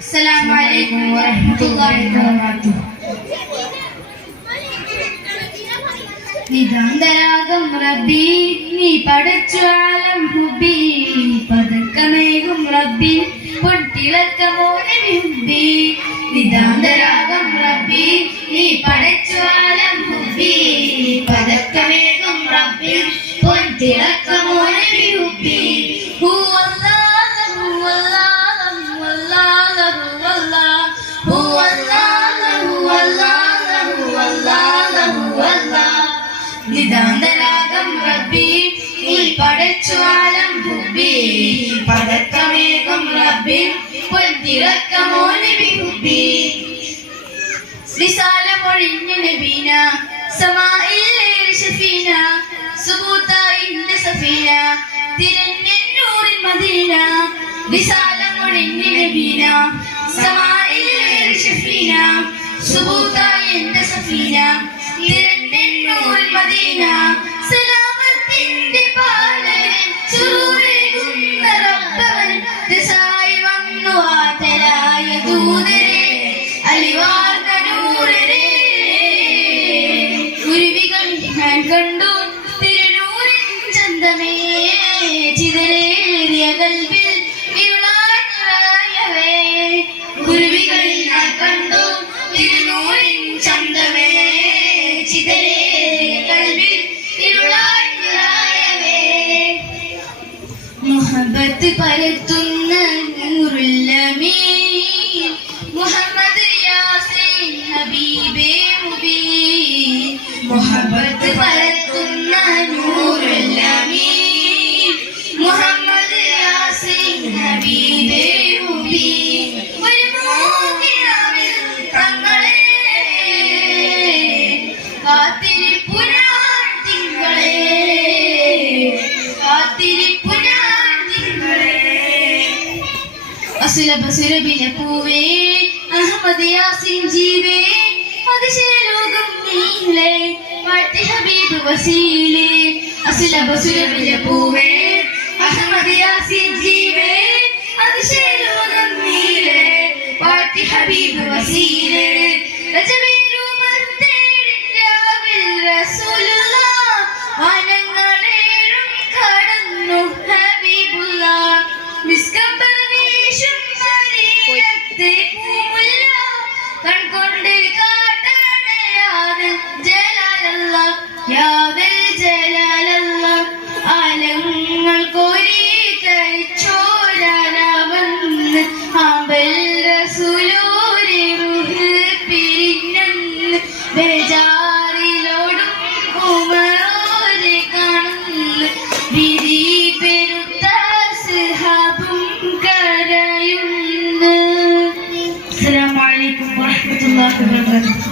അസ്സലാമു അലൈക്കും വറഹ്മത്തുള്ളാഹി വബറകാതുഹു. നിതാന്തരാഗം റബ്ബി നീ പടച്ചു ആലം ഹുബി പതക്കമേകും റബ്ബി പൊട്ടിളക്കമോനെ ഹുബി. നിതാന്തരാഗം റബ്ബി നീ പടച്ചു ആലം ഹുബി പതക്കമേകും റബ്ബി പൊട്ടിളക്കമോനെ ഹുബി. നിതാന്തരാഗം റബ്ബി നീ പടച്ചു ആലം ഹുബി പതക്കമേകും റബ്ബി പൊന്തിറക്കമോ നബി ഹുബി. വിശാലമൊഴിഞ്ഞ നബീന സമാഇലേറി ശഫീന സുബൂതായി ഇന്റെ സഫീന തിരഞ്ഞൂറിൻ മദീന. വിശാലമൊഴിഞ്ഞ നബീന സമാഇലേറി ശഫീന സുബൂതായി ഇന്റെ സഫീന തിരഞ്ഞൂറിൻ മദീന. സലാമത്തിന്റെ പാലകൻ സുറൂരേകുന്ന റബ്ബവൻ ദസായി വന്നു ആതലായ ദൂതരെ അലിവാർന്ന നൂറരെ. കുരുവികൾ ഞാൻ കണ്ടു തിരുനൂറിൻ ചന്തമേ ചിതറേറിയ കൽവിൽ ഇരുളായവേ. കുരുവികൾ ഞാൻ കണ്ടു തിരുനൂറിൻ ചന്തമേ ചിതറേറിയ കൽവിൽ ഇരുളായവേ. മുഹബത്ത് പരത്തുന്ന നൂറുൽ അമീൻ മുഹമ്മദ് യാസീൻ ഹബീബേ മുബീൻ. മുഹബത്ത് പരത്തുന്ന നൂറുൽ അമീൻ മുഹമ്മദ് യാസീൻ ഹബീബേ മുബീൻ. ഒരു മൂക്കിനാവിൽ തങ്ങളെ കാത്തിരിപ്പുനാൻ തിങ്കളെ കാത്തിരിപ്പുനാൻ തിങ്കളെ. അസുലഭസുരഭില പൂവേ അഹമ്മദ് യാസീൻ ജീവേ അതിശയലോകം നീലേ വാഴ്ത്തി ഹബീബ് വസീലേ. അസുലഭസുരഭില പൂവേ അഹമ്മദ് യാസീൻ ജീവേ അതിശയലോകം നീലേ വാഴ്ത്തി ഹബീബ് വസീലേ. വനങ്ങളേഴും കടന്നു ഹബീബുള്ള മിസ്കംബർവീശും മദീനത്തെ പൂമുല്ല കൺകൊണ്ട് കാട്ടാണ് യാദൽ ജലാലല്ലാഹ് യാദൽ ജലാലല്ലാഹ്. ആലങ്ങൾ കോരി തരിച്ചോരാവന്ന് ആമ്പൽ റസൂലോരെ റൂഹ് പിരിഞ്ഞന്ന് ബേജാറിലോടും ഉമറോരെ കാണുന്നു വിധി പെരുത്ത സഹാബും കരയുന്നു. അസ്സലാമു അലൈക്കും വറഹ്മത്തുള്ളാഹി വബറകാതുഹു.